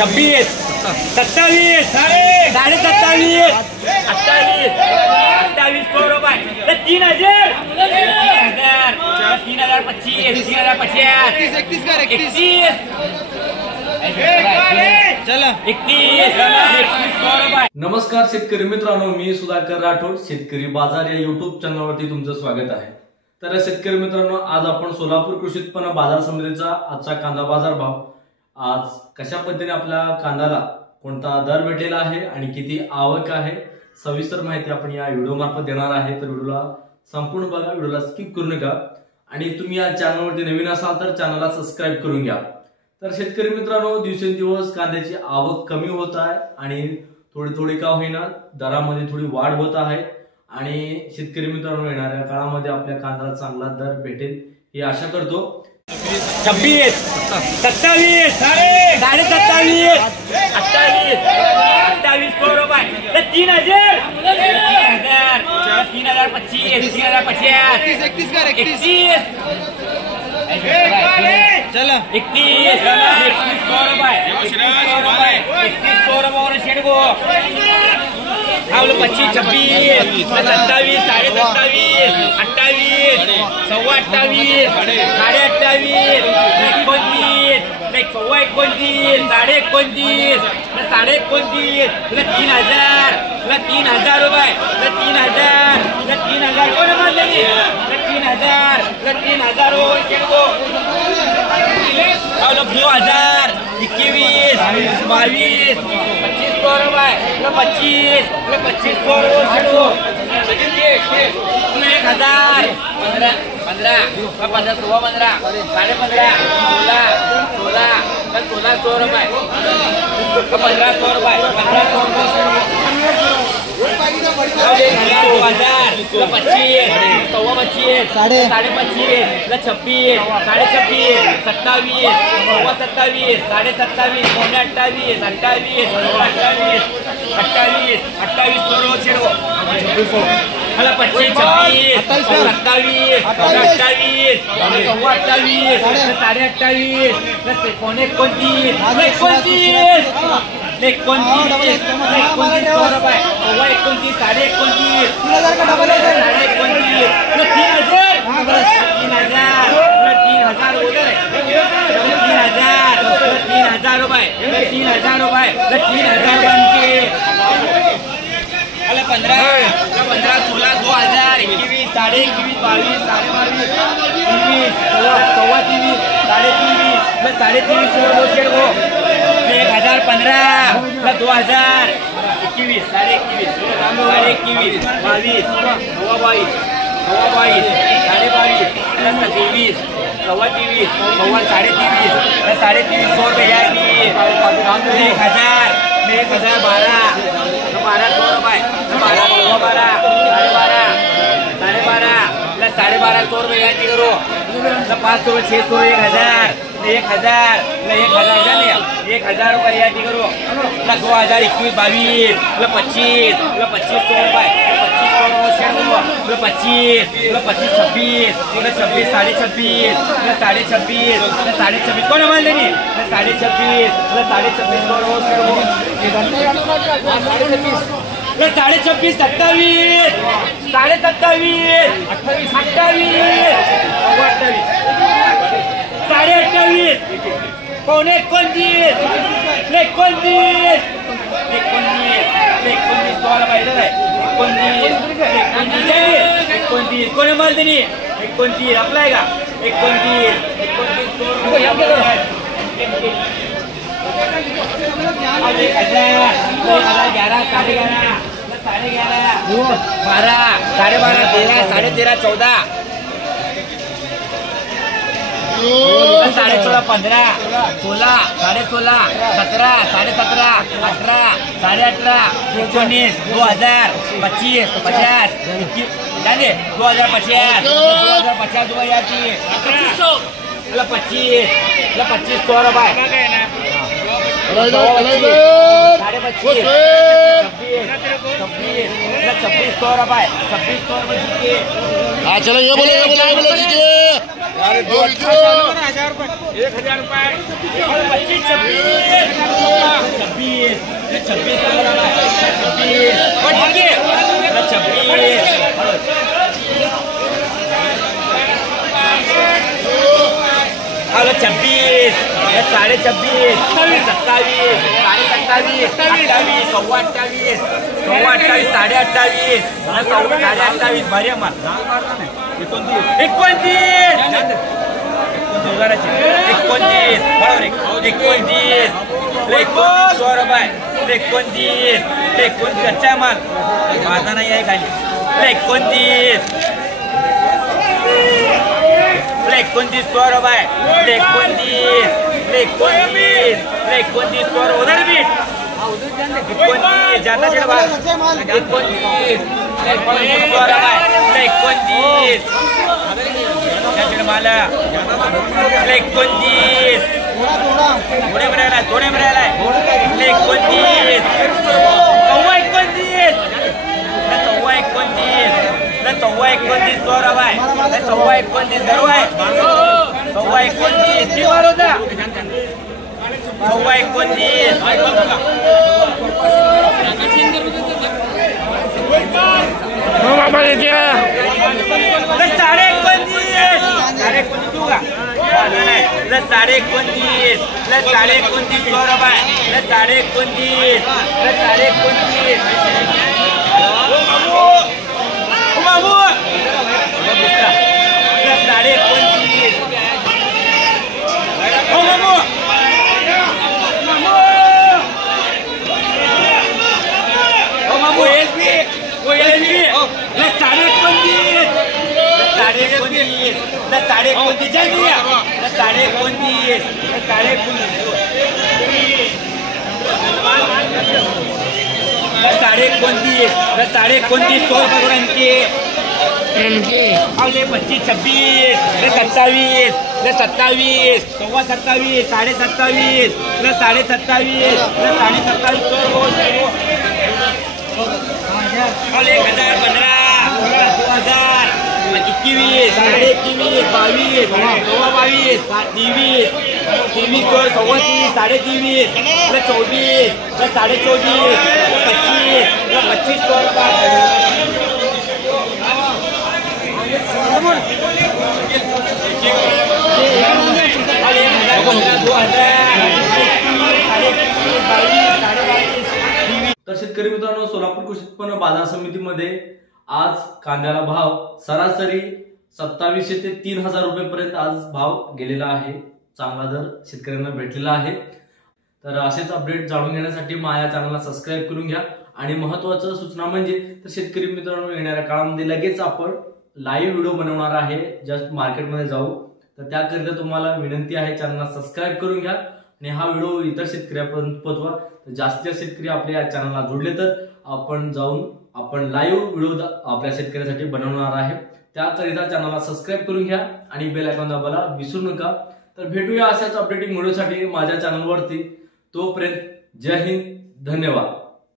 26 27 साढ़े 27 28 100 रुपये 3000 3025 नमस्कार शेतकरी मित्रांनो, मी सुधाकर राठोड शेतकरी बाजार या युट्यूब चॅनलवरती तुमचं स्वागत आहे। तर शेतकरी मित्रांनो, आज आपण सोलापूर कृषी उत्पन्न बाजार समितीचा आजचा कांदा बाजार भाव, आज कशा पद्धतीने आपल्या कांद्याला कोणता दर भेटलेला आहे आणि किती आवक आहे सविस्तर माहिती आपण या व्हिडिओ मार्फत देणार आहे। तर व्हिडिओला संपूर्ण बघा, व्हिडिओला स्किप करू नका आणि तुम्ही या चॅनलवरती नवीन असाल तर चॅनलला सबस्क्राइब करून घ्या। तर शेतकरी मित्रांनो, दिवसेंदिवस कांद्याची आवक कमी होत आहे आणि थोडी का होईना दरामध्ये थोडी वाढ होत आहे आणि शेतकरी मित्रांनो, येणाऱ्या काळामध्ये आपल्या कांद्याला चांगला दर भेटेल ही आशा करतो। 26 27 साढ़े 27 28 100 रुपये 3000 3025 चलो 31 100 रुपये 100 रुपये शेडगो 25 26 27 साढ़े 27 28 सव्वा 28 साढ़े 28 29 सव्वा 29 साढ़े 29 साढ़े 29 3000 रुपये 3000 कोण मानले 3000 हो शेडगो 2000 21 22 2500 रुपये 2500 शेडगो 1000 15 15 16 साढ़े 15 16 1600 रुपये 1500 रुपये 2000 25 सव्वा 25 साढ़े 25 26 साढ़े 26 27 सव्वा 27 साढ़े 27 पौने 28 28 मला 25 26 27 28 सव्वा 28 साढ़े 28 पौने 29 रुपये सव्वा 29 साढ़े 29 3000 रुपये 15 16 2000 21 साढ़े 21 22 साढ़े 22 सव्वा 23 साढ़े 23 साढ़े 23 1000 15 2000 21 साढ़े 21 22 सव्वा 22 साढ़े 22 23 सव्वा 23 सव्वा साढ़े 23 साढ़े 2300 रुपये 1000 12 1200 रुपये 12 साढ़े 1200 रुपये या करो 500 600 1000 1000 रुपये या करो 2021 22 25 2500 रुपये 25 26 साढ़े 26 कोण मानले नाही 26 27 साढ़े 26 27 साढ़े 27 28 साढ़े 28 पौने 29 29 सोळा पाहिजे 29 कोणी माल देणी 29 आपला आहे का 29 11 साढ़े 11 12 साढ़े 12 13 साढ़े 13 14 साढ़े 14 15 16 साढ़े 16 17 साढ़े 17 18 साढ़े 18 19 2000 25 50 जाने 2050 2500 रुपये 2600 रुपये 2600 रुपये चलो ये बोले अरे 1000 रुपये 1000 रुपये 25 26 26 26 26 साढ़े 26 27 साढ़े 27 28 सव्वा 28 सव्वा 28 साढ़े 28 साढ़े 28 भारी माल 29 कच्चा माल माझा नाही आहे खाली 29 100 रुपये 29 उधर भी 29 ज्यादा चल बात 29 माला 29 थोड़े में रहा है 29 सव्वा 29 100 रुपये सव्वा 29 धरू आहे सव्वा 29 चिवार होता सव्वा 29 साढ़े 29 दूंगा साढ़े 29 साढ़े 29 100 रुपये साढ़े 29 बाबू साढ़े 29 साढ़े 29 चल दिया साढ़े 29 100 रुपये अगले 25 26 27 सव्वा 27 साढ़े 27 साढ़े 27 अगले 1000 15 2000 21 साढ़े 21 22 सव्वा 22 23 सव्वा 30 साढ़े 23 24 साढ़े 24 25 100 तर शेतकरी मित्रांनो, सोलापूर कृषी उत्पन्न बाजार समितीमध्ये आज कांद्याला भाव सरासरी 2700 ते 3000 रुपये आज भाव गेलेला आहे. चांगला दर शेतकऱ्यांना भेटलेला आहे. तर असेच अपडेट जाणून घेण्यासाठी माझ्या चॅनलला सबस्क्राईब करून घ्या. आणि महत्त्वाचं सूचना म्हणजे तर शेतकरी मित्रांनो, येणाऱ्या काळामध्ये लगेच आपण लाईव्ह व्हिडिओ बनवणार आहे जस्ट मार्केटमध्ये जाऊ. तर त्याकरिता तुम्हाला विनंती आहे, चॅनलला सबस्क्राईब करून घ्या आणि हा व्हिडिओ इतर शेतकऱ्यांपर्यंत पोहोचवा. तर जास्तीत जास्त शेतकरी आपल्या या चॅनलला जोडले तर आपण लाईव्ह व्हिडिओ आपल्या शेतकऱ्यांसाठी बनवणार आहे. त्याकरिता चॅनलला सबस्क्राईब करून घ्या आणि बेल आयकॉन दाबायला विसरू नका. तर भेटूया अशाच अपडेटिंग व्हिडिओसाठी माझ्या चॅनलवरती. तोपर्यंत जय हिंद, धन्यवाद.